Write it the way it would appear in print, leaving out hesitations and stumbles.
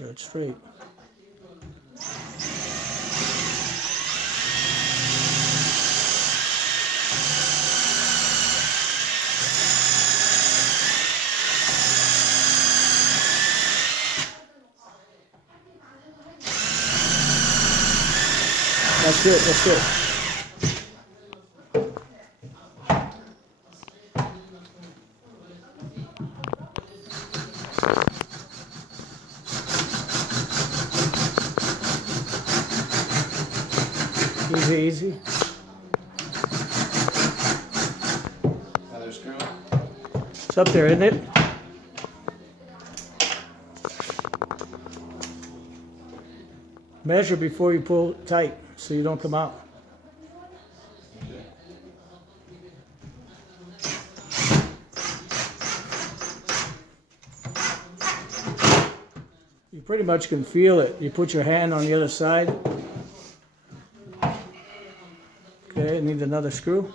sure it's straight. That's it, that's it. Easy, easy. Another screw. It's up there, isn't it? Measure before you pull tight so you don't come out. Okay. You pretty much can feel it. You put your hand on the other side. Okay, need another screw.